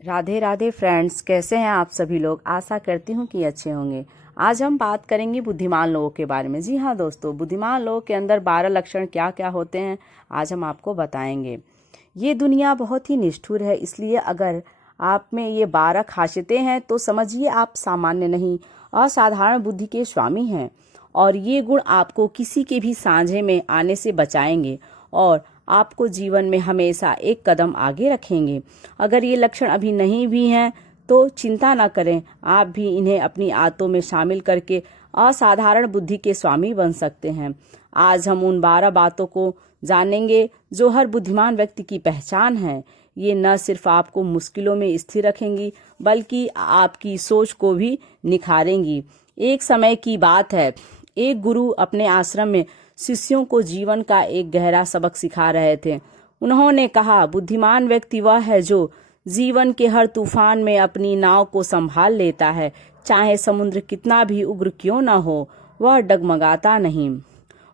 Radhe Radhe friends, कैसे हैं आप सभी लोग। आशा करती हूँ कि अच्छे होंगे। आज हम बात करेंगे बुद्धिमान लोगों के बारे में। जी हाँ दोस्तों, बुद्धिमान लोगों के अंदर 12 लक्षण क्या क्या होते हैं आज हम आपको बताएंगे। ये दुनिया बहुत ही निष्ठुर है, इसलिए अगर आप में ये 12 खासियतें हैं तो समझिए आप सामान्य नहीं, असाधारण बुद्धि के स्वामी हैं। और ये गुण आपको किसी के भी साझे में आने से बचाएंगे और आपको जीवन में हमेशा एक कदम आगे रखेंगे। अगर ये लक्षण अभी नहीं भी हैं तो चिंता ना करें, आप भी इन्हें अपनी आदतों में शामिल करके असाधारण बुद्धि के स्वामी बन सकते हैं। आज हम उन 12 बातों को जानेंगे जो हर बुद्धिमान व्यक्ति की पहचान है। ये न सिर्फ आपको मुश्किलों में स्थिर रखेंगी बल्कि आपकी सोच को भी निखारेंगी। एक समय की बात है, एक गुरु अपने आश्रम में शिष्यों को जीवन का एक गहरा सबक सिखा रहे थे। उन्होंने कहा, बुद्धिमान व्यक्ति वह है जो जीवन के हर तूफान में अपनी नाव को संभाल लेता है। चाहे समुद्र कितना भी उग्र क्यों न हो, वह डगमगाता नहीं।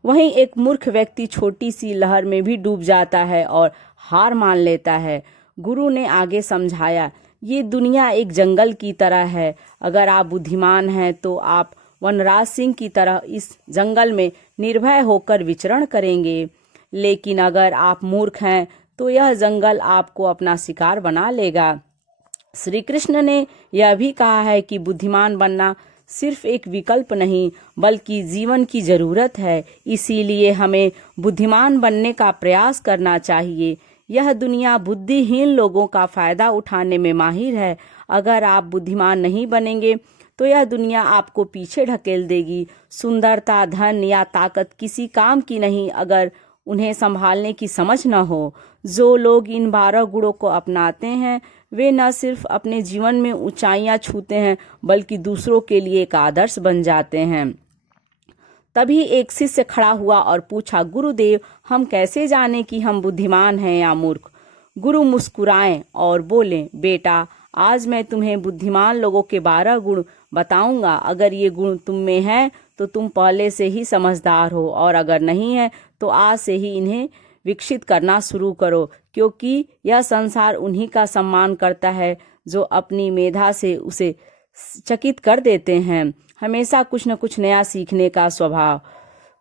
वहीं एक मूर्ख व्यक्ति छोटी सी लहर में भी डूब जाता है और हार मान लेता है। गुरु ने आगे समझाया, ये दुनिया एक जंगल की तरह है। अगर आप बुद्धिमान हैं तो आप वनराज सिंह की तरह इस जंगल में निर्भय होकर विचरण करेंगे, लेकिन अगर आप मूर्ख हैं तो यह जंगल आपको अपना शिकार बना लेगा। श्री कृष्ण ने यह भी कहा है कि बुद्धिमान बनना सिर्फ एक विकल्प नहीं बल्कि जीवन की जरूरत है। इसीलिए हमें बुद्धिमान बनने का प्रयास करना चाहिए। यह दुनिया बुद्धिहीन लोगों का फायदा उठाने में माहिर है। अगर आप बुद्धिमान नहीं बनेंगे तो यह दुनिया आपको पीछे ढकेल देगी। सुंदरता, धन या ताकत किसी काम की नहीं अगर उन्हें संभालने की समझ न हो। जो लोग इन 12 गुणों को अपनाते हैं वे न सिर्फ अपने जीवन में ऊंचाइयां छूते हैं बल्कि दूसरों के लिए एक आदर्श बन जाते हैं। तभी एक शिष्य खड़ा हुआ और पूछा, गुरुदेव, हम कैसे जाने कि हम बुद्धिमान हैं या मूर्ख। गुरु मुस्कुराए और बोले, बेटा, आज मैं तुम्हें बुद्धिमान लोगों के 12 गुण बताऊंगा। अगर ये गुण तुम में हैं तो तुम पहले से ही समझदार हो, और अगर नहीं है तो आज से ही इन्हें विकसित करना शुरू करो, क्योंकि यह संसार उन्हीं का सम्मान करता है जो अपनी मेधा से उसे चकित कर देते हैं। हमेशा कुछ न कुछ नया सीखने का स्वभाव।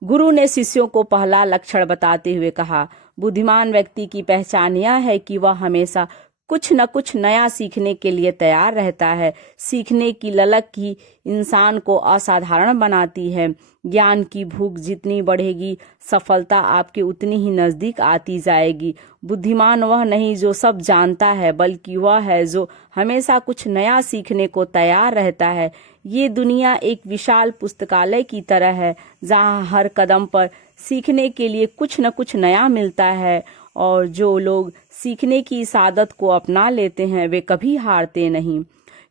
गुरु ने शिष्यों को पहला लक्षण बताते हुए कहा, बुद्धिमान व्यक्ति की पहचान यह है कि वह हमेशा कुछ न कुछ नया सीखने के लिए तैयार रहता है। सीखने की ललक ही इंसान को असाधारण बनाती है। ज्ञान की भूख जितनी बढ़ेगी, सफलता आपके उतनी ही नजदीक आती जाएगी। बुद्धिमान वह नहीं जो सब जानता है, बल्कि वह है जो हमेशा कुछ नया सीखने को तैयार रहता है। ये दुनिया एक विशाल पुस्तकालय की तरह है, जहाँ हर कदम पर सीखने के लिए कुछ न कुछ नया मिलता है, और जो लोग सीखने की इस आदत को अपना लेते हैं वे कभी हारते नहीं,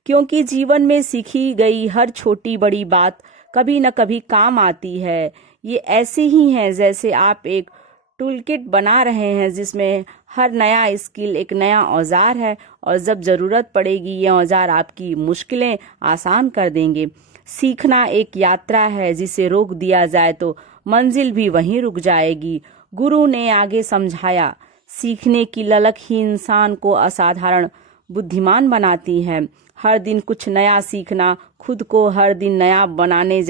क्योंकि जीवन में सीखी गई हर छोटी बड़ी बात कभी न कभी काम आती है। ये ऐसे ही है जैसे आप एक टूलकिट बना रहे हैं जिसमें हर नया स्किल एक नया औजार है, और जब जरूरत पड़ेगी ये औजार आपकी मुश्किलें आसान कर देंगे। सीखना एक यात्रा है, जिसे रोक दिया जाए तो मंजिल भी वहीं रुक जाएगी। गुरु ने आगे समझाया, सीखने की ललक ही इंसान को असाधारण बुद्धिमान बनाती है। हर दिन कुछ नया सीखना खुद को हर दिन नया बनाने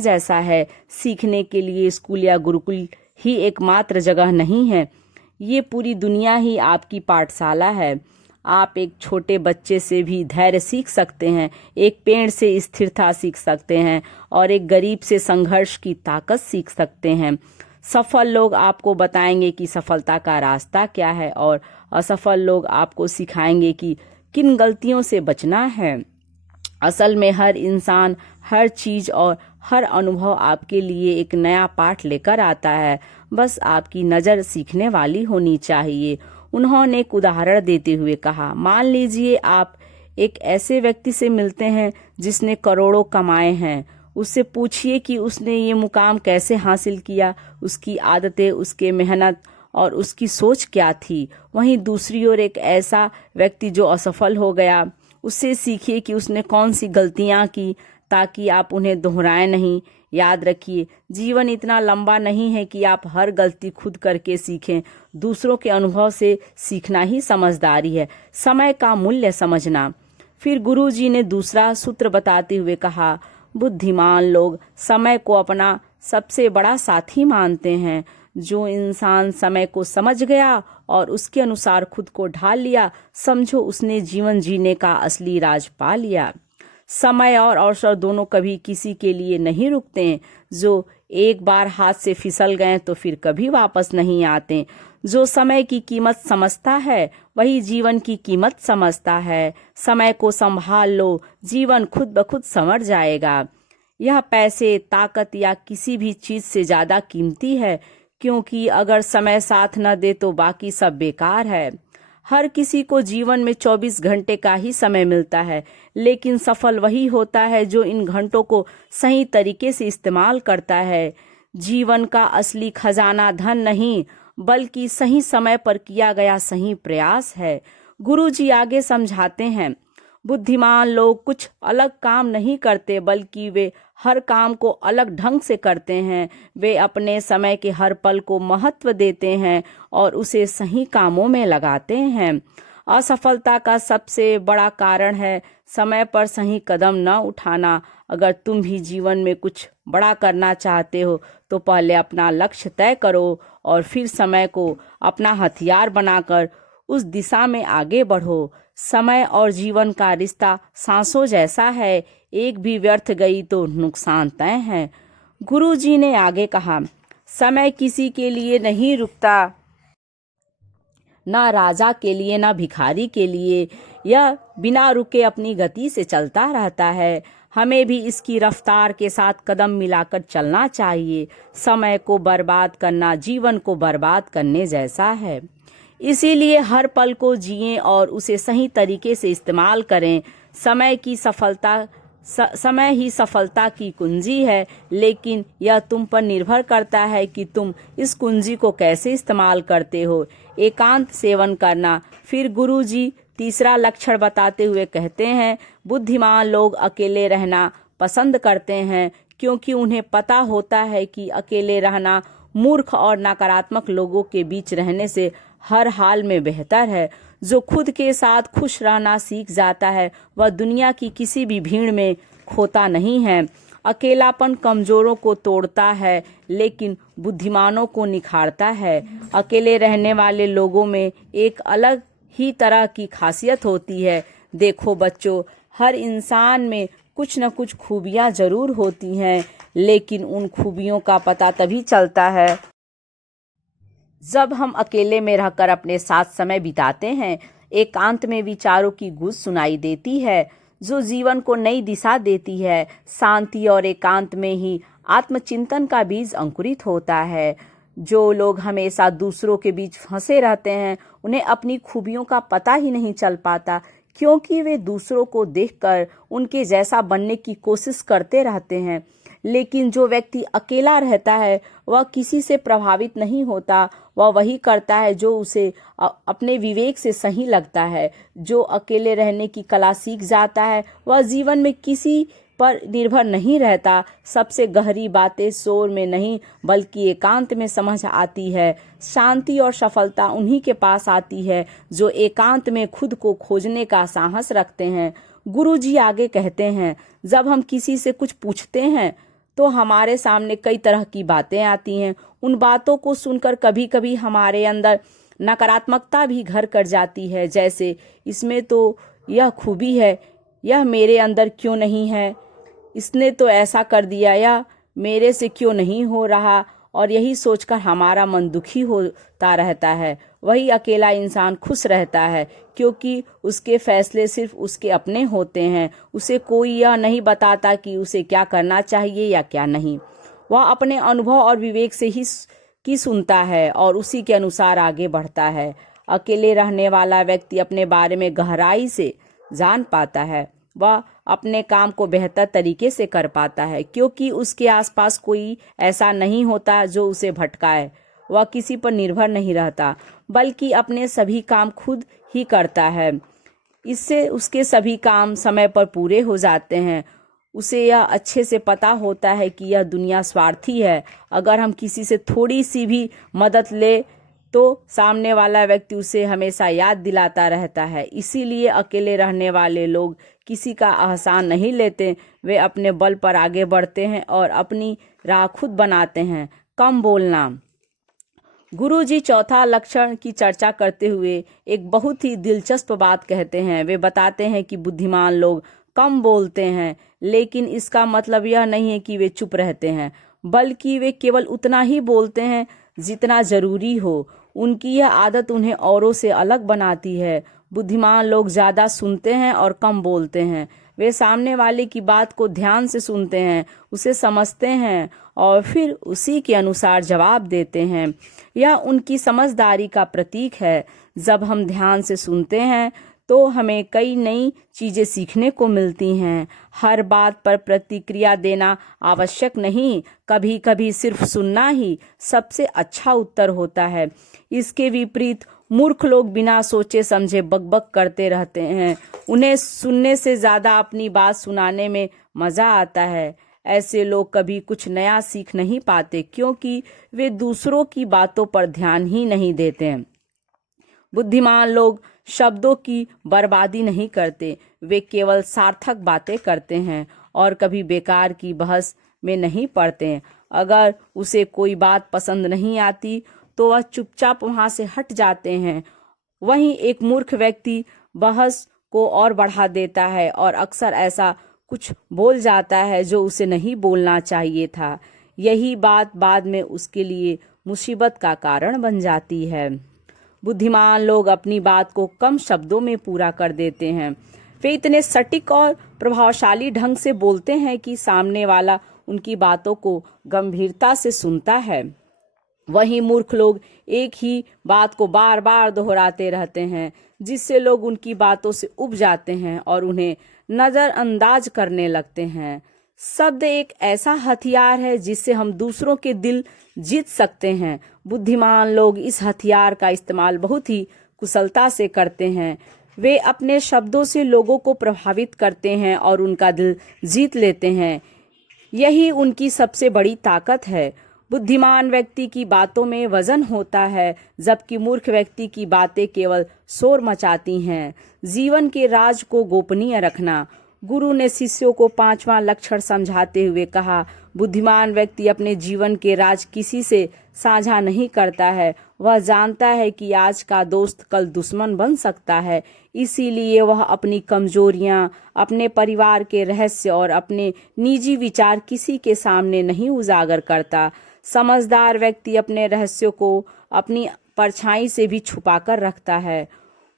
जैसा है। सीखने के लिए स्कूल या गुरुकुल ही एकमात्र जगह नहीं है, ये पूरी दुनिया ही आपकी पाठशाला है। आप एक छोटे बच्चे से भी धैर्य सीख सकते हैं, एक पेड़ से स्थिरता सीख सकते हैं, और एक गरीब से संघर्ष की ताकत सीख सकते हैं। सफल लोग आपको बताएंगे कि सफलता का रास्ता क्या है, और असफल लोग आपको सिखाएंगे कि किन गलतियों से बचना है। असल में हर इंसान, हर चीज और हर अनुभव आपके लिए एक नया पाठ लेकर आता है, बस आपकी नज़र सीखने वाली होनी चाहिए। उन्होंने एक उदाहरण देते हुए कहा, मान लीजिए आप एक ऐसे व्यक्ति से मिलते हैं जिसने करोड़ों कमाए हैं। उससे पूछिए कि उसने ये मुकाम कैसे हासिल किया, उसकी आदतें, उसके मेहनत और उसकी सोच क्या थी। वहीं दूसरी ओर एक ऐसा व्यक्ति जो असफल हो गया, उससे सीखिए कि उसने कौन सी गलतियां की ताकि आप उन्हें दोहराएं नहीं, याद रखिए, जीवन इतना लंबा नहीं है कि आप हर गलती खुद करके सीखें। दूसरों के अनुभव से सीखना ही समझदारी है, समय का मूल्य समझना। फिर गुरुजी ने दूसरा सूत्र बताते हुए कहा, बुद्धिमान लोग समय को अपना सबसे बड़ा साथी मानते हैं। जो इंसान समय को समझ गया और उसके अनुसार खुद को ढाल लिया, समझो उसने जीवन जीने का असली राज पा लिया। समय और अवसर दोनों कभी किसी के लिए नहीं रुकते। जो एक बार हाथ से फिसल गए तो फिर कभी वापस नहीं आते। जो समय की कीमत समझता है वही जीवन की कीमत समझता है। समय को संभाल लो, जीवन खुद ब खुद संवर जाएगा। यह पैसे, ताकत या किसी भी चीज से ज्यादा कीमती है, क्योंकि अगर समय साथ न दे तो बाकी सब बेकार है। हर किसी को जीवन में 24 घंटे का ही समय मिलता है, लेकिन सफल वही होता है जो इन घंटों को सही तरीके से इस्तेमाल करता है। जीवन का असली खजाना धन नहीं, बल्कि सही समय पर किया गया सही प्रयास है। गुरुजी आगे समझाते हैं, बुद्धिमान लोग कुछ अलग काम नहीं करते, बल्कि वे हर काम को अलग ढंग से करते हैं। वे अपने समय के हर पल को महत्व देते हैं और उसे सही कामों में लगाते हैं। असफलता का सबसे बड़ा कारण है समय पर सही कदम न उठाना। अगर तुम भी जीवन में कुछ बड़ा करना चाहते हो तो पहले अपना लक्ष्य तय करो और फिर समय को अपना हथियार बनाकर उस दिशा में आगे बढ़ो। समय और जीवन का रिश्ता सांसों जैसा है, एक भी व्यर्थ गई तो नुकसान तय है। गुरुजी ने आगे कहा, समय किसी के लिए नहीं रुकता, ना राजा के लिए ना भिखारी के लिए। यह बिना रुके अपनी गति से चलता रहता है। हमें भी इसकी रफ्तार के साथ कदम मिलाकर चलना चाहिए। समय को बर्बाद करना जीवन को बर्बाद करने जैसा है। इसीलिए हर पल को जिएं और उसे सही तरीके से इस्तेमाल करें। समय ही सफलता की कुंजी है, लेकिन यह तुम पर निर्भर करता है कि तुम इस कुंजी को कैसे इस्तेमाल करते हो। एकांत सेवन करना। फिर गुरुजी तीसरा लक्षण बताते हुए कहते हैं, बुद्धिमान लोग अकेले रहना पसंद करते हैं, क्योंकि उन्हें पता होता है कि अकेले रहना मूर्ख और नकारात्मक लोगों के बीच रहने से हर हाल में बेहतर है। जो खुद के साथ खुश रहना सीख जाता है वह दुनिया की किसी भी भीड़ में खोता नहीं है। अकेलापन कमजोरों को तोड़ता है, लेकिन बुद्धिमानों को निखारता है। अकेले रहने वाले लोगों में एक अलग ही तरह की खासियत होती है। देखो बच्चों, हर इंसान में कुछ न कुछ खूबियां जरूर होती हैं, लेकिन उन खूबियों का पता तभी चलता है जब हम अकेले में रहकर अपने साथ समय बिताते हैं। एकांत में विचारों की गूंज सुनाई देती है जो जीवन को नई दिशा देती है। शांति और एकांत में ही आत्मचिंतन का बीज अंकुरित होता है। जो लोग हमेशा दूसरों के बीच फंसे रहते हैं उन्हें अपनी खूबियों का पता ही नहीं चल पाता, क्योंकि वे दूसरों को देखकर उनके जैसा बनने की कोशिश करते रहते हैं। लेकिन जो व्यक्ति अकेला रहता है वह किसी से प्रभावित नहीं होता। वह वही करता है जो उसे अपने विवेक से सही लगता है। जो अकेले रहने की कला सीख जाता है वह जीवन में किसी पर निर्भर नहीं रहता। सबसे गहरी बातें शोर में नहीं बल्कि एकांत में समझ आती है। शांति और सफलता उन्हीं के पास आती है जो एकांत में खुद को खोजने का साहस रखते हैं। गुरुजी आगे कहते हैं, जब हम किसी से कुछ पूछते हैं तो हमारे सामने कई तरह की बातें आती हैं। उन बातों को सुनकर कभी कभी हमारे अंदर नकारात्मकता भी घर कर जाती है, जैसे इसमें तो यह खूबी है, यह मेरे अंदर क्यों नहीं है, इसने तो ऐसा कर दिया, या मेरे से क्यों नहीं हो रहा। और यही सोचकर हमारा मन दुखी होता रहता है। वही अकेला इंसान खुश रहता है, क्योंकि उसके फैसले सिर्फ उसके अपने होते हैं। उसे कोई यह नहीं बताता कि उसे क्या करना चाहिए या क्या नहीं। वह अपने अनुभव और विवेक से ही सुनता है और उसी के अनुसार आगे बढ़ता है। अकेले रहने वाला व्यक्ति अपने बारे में गहराई से जान पाता है। वह अपने काम को बेहतर तरीके से कर पाता है, क्योंकि उसके आसपास कोई ऐसा नहीं होता जो उसे भटकाए। वह किसी पर निर्भर नहीं रहता, बल्कि अपने सभी काम खुद ही करता है। इससे उसके सभी काम समय पर पूरे हो जाते हैं। उसे यह अच्छे से पता होता है कि यह दुनिया स्वार्थी है। अगर हम किसी से थोड़ी सी भी मदद ले तो सामने वाला व्यक्ति उसे हमेशा याद दिलाता रहता है। इसीलिए अकेले रहने वाले लोग किसी का एहसान नहीं लेते, वे अपने बल पर आगे बढ़ते हैं और अपनी राह खुद बनाते हैं। कम बोलना। गुरुजी चौथा लक्षण की चर्चा करते हुए एक बहुत ही दिलचस्प बात कहते हैं। वे बताते हैं कि बुद्धिमान लोग कम बोलते हैं, लेकिन इसका मतलब यह नहीं है कि वे चुप रहते हैं, बल्कि वे केवल उतना ही बोलते हैं जितना जरूरी हो। उनकी यह आदत उन्हें औरों से अलग बनाती है। बुद्धिमान लोग ज़्यादा सुनते हैं और कम बोलते हैं। वे सामने वाले की बात को ध्यान से सुनते हैं, उसे समझते हैं और फिर उसी के अनुसार जवाब देते हैं। यह उनकी समझदारी का प्रतीक है। जब हम ध्यान से सुनते हैं तो हमें कई नई चीज़ें सीखने को मिलती हैं। हर बात पर प्रतिक्रिया देना आवश्यक नहीं, कभी कभी सिर्फ सुनना ही सबसे अच्छा उत्तर होता है। इसके विपरीत मूर्ख लोग बिना सोचे समझे बकबक करते रहते हैं। उन्हें सुनने से ज़्यादा अपनी बात सुनाने में मज़ा आता है। ऐसे लोग कभी कुछ नया सीख नहीं पाते, क्योंकि वे दूसरों की बातों पर ध्यान ही नहीं देते हैं। बुद्धिमान लोग शब्दों की बर्बादी नहीं करते, वे केवल सार्थक बातें करते हैं और कभी बेकार की बहस में नहीं पड़ते हैं। अगर उसे कोई बात पसंद नहीं आती तो वह चुपचाप वहां से हट जाते हैं। वहीं एक मूर्ख व्यक्ति बहस को और बढ़ा देता है और अक्सर ऐसा कुछ बोल जाता है जो उसे नहीं बोलना चाहिए था। यही बात बाद में उसके लिए मुसीबत का कारण बन जाती है। बुद्धिमान लोग अपनी बात को कम शब्दों में पूरा कर देते हैं। वे इतने सटीक और प्रभावशाली ढंग से बोलते हैं कि सामने वाला उनकी बातों को गंभीरता से सुनता है। वहीं मूर्ख लोग एक ही बात को बार बार दोहराते रहते हैं, जिससे लोग उनकी बातों से उब जाते हैं और उन्हें नज़रअंदाज करने लगते हैं। शब्द एक ऐसा हथियार है जिससे हम दूसरों के दिल जीत सकते हैं। बुद्धिमान लोग इस हथियार का इस्तेमाल बहुत ही कुशलता से करते हैं। वे अपने शब्दों से लोगों को प्रभावित करते हैं और उनका दिल जीत लेते हैं। यही उनकी सबसे बड़ी ताकत है। बुद्धिमान व्यक्ति की बातों में वजन होता है, जबकि मूर्ख व्यक्ति की बातें केवल शोर मचाती हैं। जीवन के राज को गोपनीय रखना। गुरु ने शिष्यों को 5वां लक्षण समझाते हुए कहा, बुद्धिमान व्यक्ति अपने जीवन के राज किसी से साझा नहीं करता है। वह जानता है कि आज का दोस्त कल दुश्मन बन सकता है, इसीलिए वह अपनी कमजोरियां, अपने परिवार के रहस्य और अपने निजी विचार किसी के सामने नहीं उजागर करता। समझदार व्यक्ति अपने रहस्यों को अपनी परछाई से भी छुपा कर रखता है।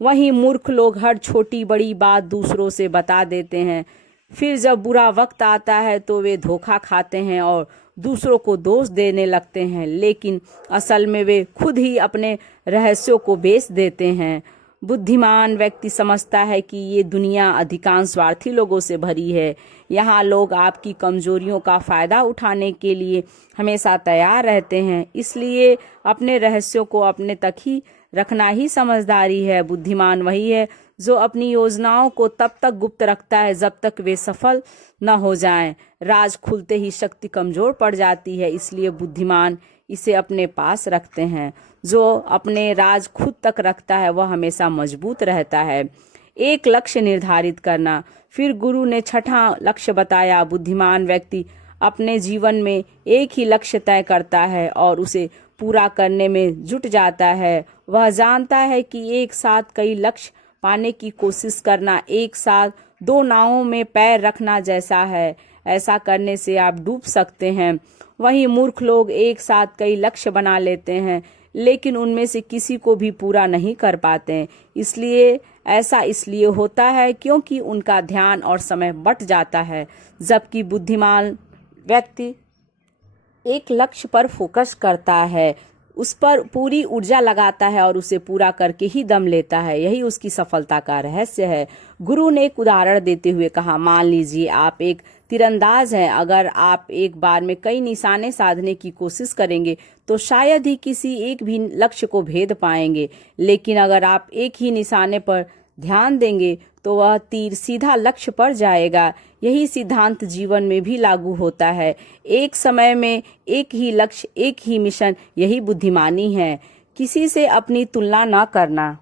वहीं मूर्ख लोग हर छोटी बड़ी बात दूसरों से बता देते हैं, फिर जब बुरा वक्त आता है तो वे धोखा खाते हैं और दूसरों को दोष देने लगते हैं, लेकिन असल में वे खुद ही अपने रहस्यों को बेच देते हैं। बुद्धिमान व्यक्ति समझता है कि ये दुनिया अधिकांश स्वार्थी लोगों से भरी है। यहाँ लोग आपकी कमजोरियों का फायदा उठाने के लिए हमेशा तैयार रहते हैं, इसलिए अपने रहस्यों को अपने तक ही रखना ही समझदारी है। बुद्धिमान वही है जो अपनी योजनाओं को तब तक गुप्त रखता है जब तक वे सफल न हो जाएं। राज खुलते ही शक्ति कमजोर पड़ जाती है, इसलिए बुद्धिमान इसे अपने पास रखते हैं। जो अपने राज खुद तक रखता है वह हमेशा मजबूत रहता है। एक लक्ष्य निर्धारित करना। फिर गुरु ने 6वां लक्ष्य बताया। बुद्धिमान व्यक्ति अपने जीवन में एक ही लक्ष्य तय करता है और उसे पूरा करने में जुट जाता है। वह जानता है कि एक साथ कई लक्ष्य पाने की कोशिश करना एक साथ 2 नावों में पैर रखना जैसा है। ऐसा करने से आप डूब सकते हैं। वहीं मूर्ख लोग एक साथ कई लक्ष्य बना लेते हैं, लेकिन उनमें से किसी को भी पूरा नहीं कर पाते। इसलिए होता है क्योंकि उनका ध्यान और समय बट जाता है। जबकि बुद्धिमान व्यक्ति एक लक्ष्य पर फोकस करता है, उस पर पूरी ऊर्जा लगाता है और उसे पूरा करके ही दम लेता है। यही उसकी सफलता का रहस्य है। गुरु ने एक उदाहरण देते हुए कहा, मान लीजिए आप एक तीरंदाज हैं। अगर आप एक बार में कई निशाने साधने की कोशिश करेंगे तो शायद ही किसी एक भी लक्ष्य को भेद पाएंगे, लेकिन अगर आप एक ही निशाने पर ध्यान देंगे तो वह तीर सीधा लक्ष्य पर जाएगा। यही सिद्धांत जीवन में भी लागू होता है। एक समय में एक ही लक्ष्य, एक ही मिशन, यही बुद्धिमानी है। किसी से अपनी तुलना न करना।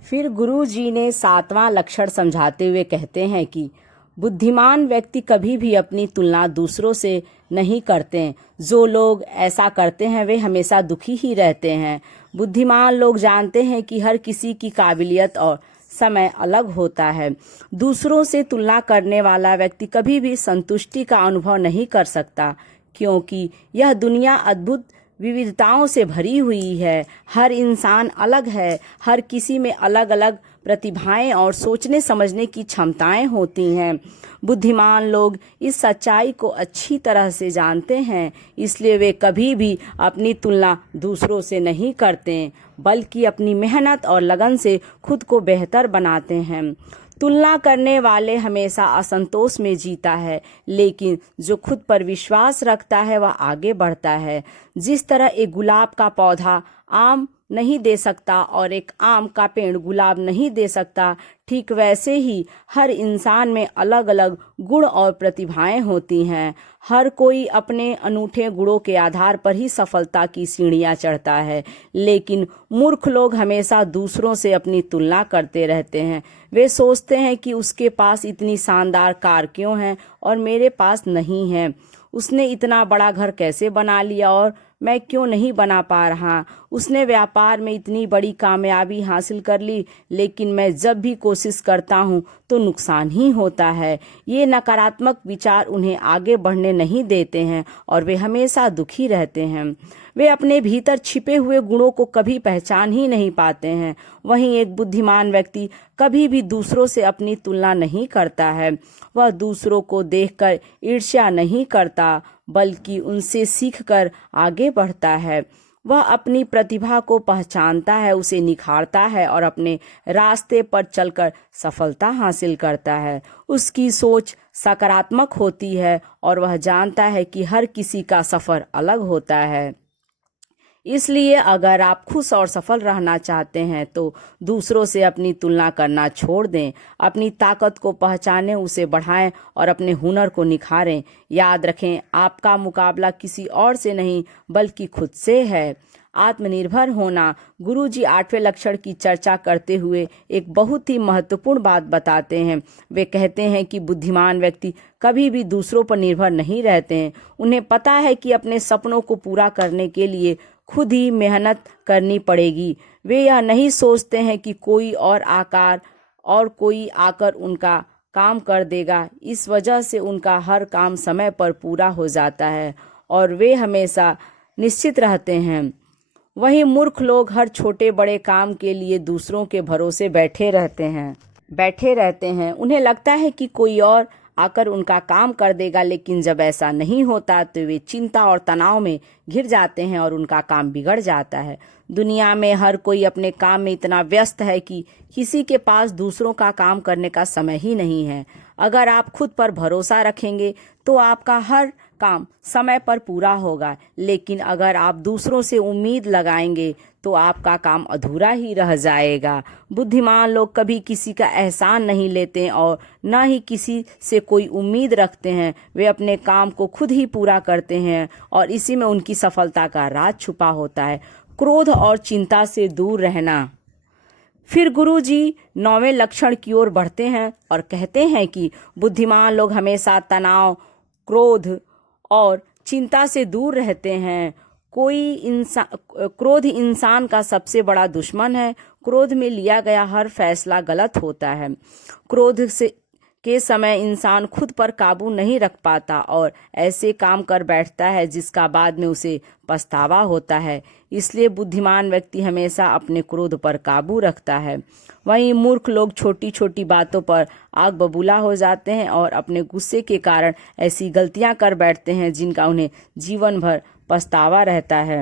फिर गुरु जी ने 7वां लक्षण समझाते हुए कहते हैं कि बुद्धिमान व्यक्ति कभी भी अपनी तुलना दूसरों से नहीं करते। जो लोग ऐसा करते हैं वे हमेशा दुखी ही रहते हैं। बुद्धिमान लोग जानते हैं कि हर किसी की काबिलियत और समय अलग होता है। दूसरों से तुलना करने वाला व्यक्ति कभी भी संतुष्टि का अनुभव नहीं कर सकता, क्योंकि यह दुनिया अद्भुत विविधताओं से भरी हुई है। हर इंसान अलग है, हर किसी में अलग अलग प्रतिभाएं और सोचने समझने की क्षमताएं होती हैं। बुद्धिमान लोग इस सच्चाई को अच्छी तरह से जानते हैं, इसलिए वे कभी भी अपनी तुलना दूसरों से नहीं करते, बल्कि अपनी मेहनत और लगन से खुद को बेहतर बनाते हैं। तुलना करने वाले हमेशा असंतोष में जीता है, लेकिन जो खुद पर विश्वास रखता है वह आगे बढ़ता है। जिस तरह एक गुलाब का पौधा आम नहीं दे सकता और एक आम का पेड़ गुलाब नहीं दे सकता, ठीक वैसे ही हर इंसान में अलग अलग गुण और प्रतिभाएं होती हैं। हर कोई अपने अनूठे गुणों के आधार पर ही सफलता की सीढ़ियां चढ़ता है, लेकिन मूर्ख लोग हमेशा दूसरों से अपनी तुलना करते रहते हैं। वे सोचते हैं कि उसके पास इतनी शानदार कार क्यों है और मेरे पास नहीं है। उसने इतना बड़ा घर कैसे बना लिया और मैं क्यों नहीं बना पा रहा। उसने व्यापार में इतनी बड़ी कामयाबी हासिल कर ली, लेकिन मैं जब भी कोशिश करता हूँ तो नुकसान ही होता है। ये नकारात्मक विचार उन्हें आगे बढ़ने नहीं देते हैं और वे हमेशा दुखी रहते हैं। वे अपने भीतर छिपे हुए गुणों को कभी पहचान ही नहीं पाते हैं। वहीं एक बुद्धिमान व्यक्ति कभी भी दूसरों से अपनी तुलना नहीं करता है। वह दूसरों को देखकर ईर्ष्या नहीं करता, बल्कि उनसे सीखकर आगे बढ़ता है। वह अपनी प्रतिभा को पहचानता है, उसे निखारता है और अपने रास्ते पर चलकर सफलता हासिल करता है। उसकी सोच सकारात्मक होती है और वह जानता है कि हर किसी का सफर अलग होता है। इसलिए अगर आप खुश और सफल रहना चाहते हैं तो दूसरों से अपनी तुलना करना छोड़ दें। अपनी ताकत को पहचानें, उसे बढ़ाएं और अपने हुनर को निखारें। याद रखें, आपका मुकाबला किसी और से नहीं बल्कि खुद से है। आत्मनिर्भर होना। गुरुजी 8वें लक्षण की चर्चा करते हुए एक बहुत ही महत्वपूर्ण बात बताते हैं। वे कहते हैं कि बुद्धिमान व्यक्ति कभी भी दूसरों पर निर्भर नहीं रहते हैं। उन्हें पता है कि अपने सपनों को पूरा करने के लिए खुद ही मेहनत करनी पड़ेगी। वे यह नहीं सोचते हैं कि कोई आकर उनका काम कर देगा। इस वजह से उनका हर काम समय पर पूरा हो जाता है और वे हमेशा निश्चित रहते हैं। वहीं मूर्ख लोग हर छोटे बड़े काम के लिए दूसरों के भरोसे बैठे रहते हैं। उन्हें लगता है कि कोई और आकर उनका काम कर देगा, लेकिन जब ऐसा नहीं होता तो वे चिंता और तनाव में घिर जाते हैं और उनका काम बिगड़ जाता है। दुनिया में हर कोई अपने काम में इतना व्यस्त है कि किसी के पास दूसरों का काम करने का समय ही नहीं है। अगर आप खुद पर भरोसा रखेंगे तो आपका हर काम समय पर पूरा होगा, लेकिन अगर आप दूसरों से उम्मीद लगाएंगे तो आपका काम अधूरा ही रह जाएगा। बुद्धिमान लोग कभी किसी का एहसान नहीं लेते और न ही किसी से कोई उम्मीद रखते हैं। वे अपने काम को खुद ही पूरा करते हैं और इसी में उनकी सफलता का राज छुपा होता है। क्रोध और चिंता से दूर रहना। फिर गुरुजी 9वें लक्षण की ओर बढ़ते हैं और कहते हैं कि बुद्धिमान लोग हमेशा तनाव, क्रोध और चिंता से दूर रहते हैं। क्रोध इंसान का सबसे बड़ा दुश्मन है। क्रोध में लिया गया हर फैसला गलत होता है। क्रोध के समय इंसान खुद पर काबू नहीं रख पाता और ऐसे काम कर बैठता है जिसका बाद में उसे पछतावा होता है। इसलिए बुद्धिमान व्यक्ति हमेशा अपने क्रोध पर काबू रखता है। वहीं मूर्ख लोग छोटी छोटी बातों पर आग बबूला हो जाते हैं और अपने गुस्से के कारण ऐसी गलतियां कर बैठते हैं जिनका उन्हें जीवन भर पछतावा रहता है।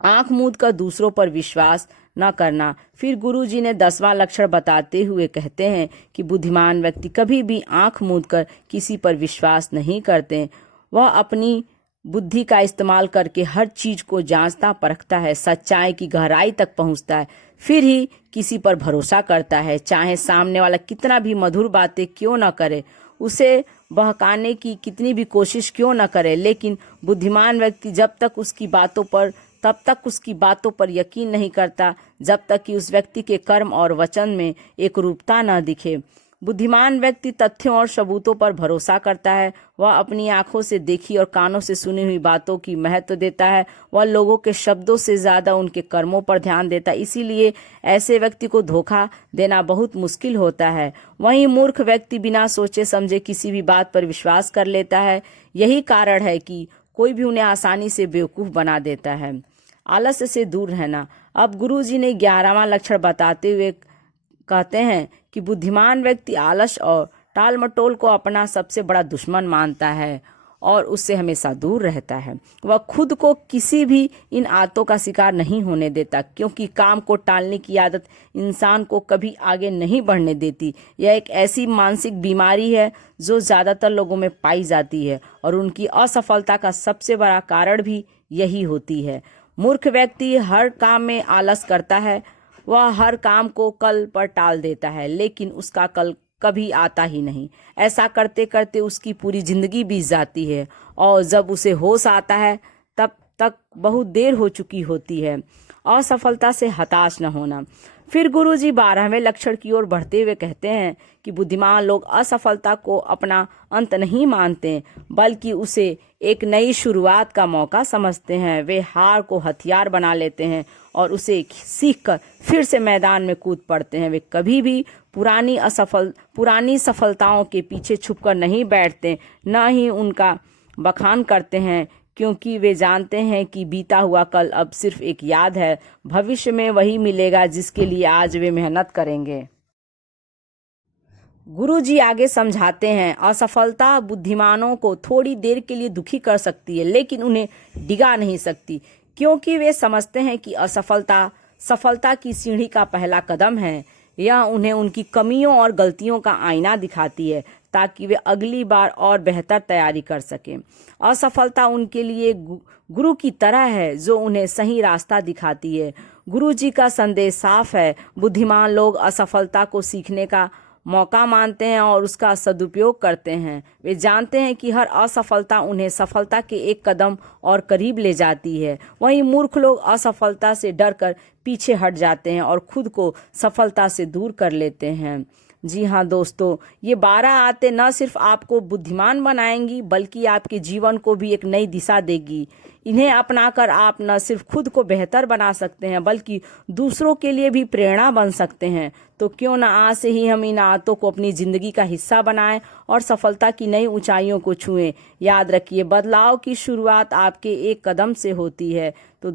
आंख मूंद कर दूसरों पर विश्वास न करना। फिर गुरुजी ने 10वां लक्षण बताते हुए कहते हैं कि बुद्धिमान व्यक्ति कभी भी आंख मूंद कर किसी पर विश्वास नहीं करते। वह अपनी बुद्धि का इस्तेमाल करके हर चीज को जांचता परखता है, सच्चाई की गहराई तक पहुंचता है, फिर ही किसी पर भरोसा करता है। चाहे सामने वाला कितना भी मधुर बातें क्यों न करे, उसे बहकाने की कितनी भी कोशिश क्यों न करे, लेकिन बुद्धिमान व्यक्ति तब तक उसकी बातों पर यकीन नहीं करता जब तक कि उस व्यक्ति के कर्म और वचन में एक रूपता न दिखे। बुद्धिमान व्यक्ति तथ्यों और सबूतों पर भरोसा करता है। वह अपनी आंखों से देखी और कानों से सुनी हुई बातों की महत्व देता है। वह लोगों के शब्दों से ज्यादा उनके कर्मों पर ध्यान देता है। इसीलिए ऐसे व्यक्ति को धोखा देना बहुत मुश्किल होता है। वहीं मूर्ख व्यक्ति बिना सोचे समझे किसी भी बात पर विश्वास कर लेता है। यही कारण है कि कोई भी उन्हें आसानी से बेवकूफ बना देता है। आलस्य से दूर रहना। अब गुरुजी ने 11वां लक्षण बताते हुए कहते हैं कि बुद्धिमान व्यक्ति आलस और टाल मटोल को अपना सबसे बड़ा दुश्मन मानता है और उससे हमेशा दूर रहता है। वह खुद को किसी भी इन आदतों का शिकार नहीं होने देता, क्योंकि काम को टालने की आदत इंसान को कभी आगे नहीं बढ़ने देती। यह एक ऐसी मानसिक बीमारी है जो ज्यादातर लोगों में पाई जाती है और उनकी असफलता का सबसे बड़ा कारण भी यही होती है। मूर्ख व्यक्ति हर काम में आलस करता है। वह हर काम को कल पर टाल देता है, लेकिन उसका कल कभी आता ही नहीं। ऐसा करते करते उसकी पूरी जिंदगी बीत जाती है और जब उसे होश आता है तब तक बहुत देर हो चुकी होती है। असफलता से हताश न होना। फिर गुरुजी 12वें लक्षण की ओर बढ़ते हुए कहते हैं कि बुद्धिमान लोग असफलता को अपना अंत नहीं मानते, बल्कि उसे एक नई शुरुआत का मौका समझते हैं। वे हार को हथियार बना लेते हैं और उसे सीखकर फिर से मैदान में कूद पड़ते हैं। वे कभी भी पुरानी सफलताओं के पीछे छुपकर नहीं बैठते, न ही उनका बखान करते हैं, क्योंकि वे जानते हैं कि बीता हुआ कल अब सिर्फ एक याद है। भविष्य में वही मिलेगा जिसके लिए आज वे मेहनत करेंगे। गुरुजी आगे समझाते हैं, असफलता बुद्धिमानों को थोड़ी देर के लिए दुखी कर सकती है, लेकिन उन्हें डिगा नहीं सकती, क्योंकि वे समझते हैं कि असफलता सफलता की सीढ़ी का पहला कदम है। यह उन्हें उनकी कमियों और गलतियों का आईना दिखाती है, ताकि वे अगली बार और बेहतर तैयारी कर सकें। असफलता उनके लिए गुरु की तरह है, जो उन्हें सही रास्ता दिखाती है। गुरु जी का संदेश साफ है। बुद्धिमान लोग असफलता को सीखने का मौका मानते हैं और उसका सदुपयोग करते हैं। वे जानते हैं कि हर असफलता उन्हें सफलता के एक कदम और करीब ले जाती है। वहीं मूर्ख लोग असफलता से डरकर पीछे हट जाते हैं और खुद को सफलता से दूर कर लेते हैं। जी हाँ दोस्तों, ये 12 आदतें न सिर्फ आपको बुद्धिमान बनाएंगी, बल्कि आपके जीवन को भी एक नई दिशा देगी। इन्हें अपनाकर आप न सिर्फ खुद को बेहतर बना सकते हैं, बल्कि दूसरों के लिए भी प्रेरणा बन सकते हैं। तो क्यों न आज से ही हम इन आदतों को अपनी जिंदगी का हिस्सा बनाएं और सफलता की नई ऊंचाइयों को छुएं। याद रखिए, बदलाव की शुरुआत आपके एक कदम से होती है। तो